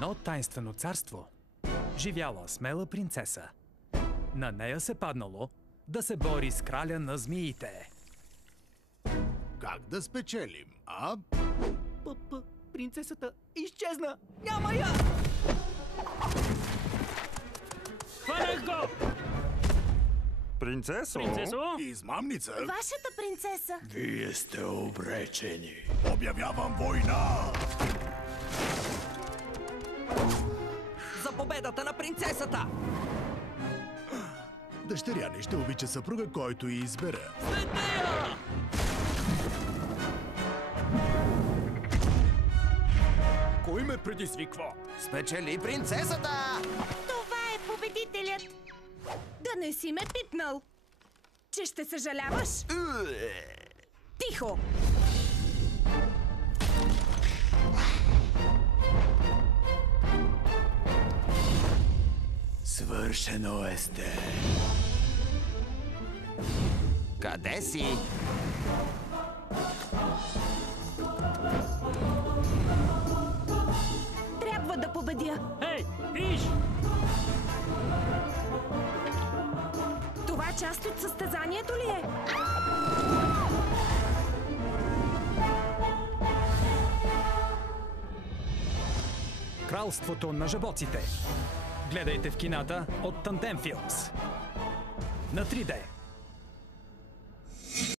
едно тайнствено царство живяла смела принцеса. На нея се паднало да се бори с краля на змиите. Как да спечелим, а? Принцесата изчезна! Няма я! Хванах го! Принцесо? Принцесо? Измамница? Вашата принцеса. Вие сте обречени. Обявявам война! За победата на принцесата! Дъщеря ни ще обича съпруга, който и избере. След нея! Кой ме предизвиква? Спечели принцесата! Това е победителят. Да не си ме пипнал. Че ще съжаляваш? Тихо! Свършено е сте. Къде си? Трябва да победя. Ей, виж! Това част от състезанието ли е? Кралството на жабоците. Гледайте в кината от Тандем Филмс. На 3D.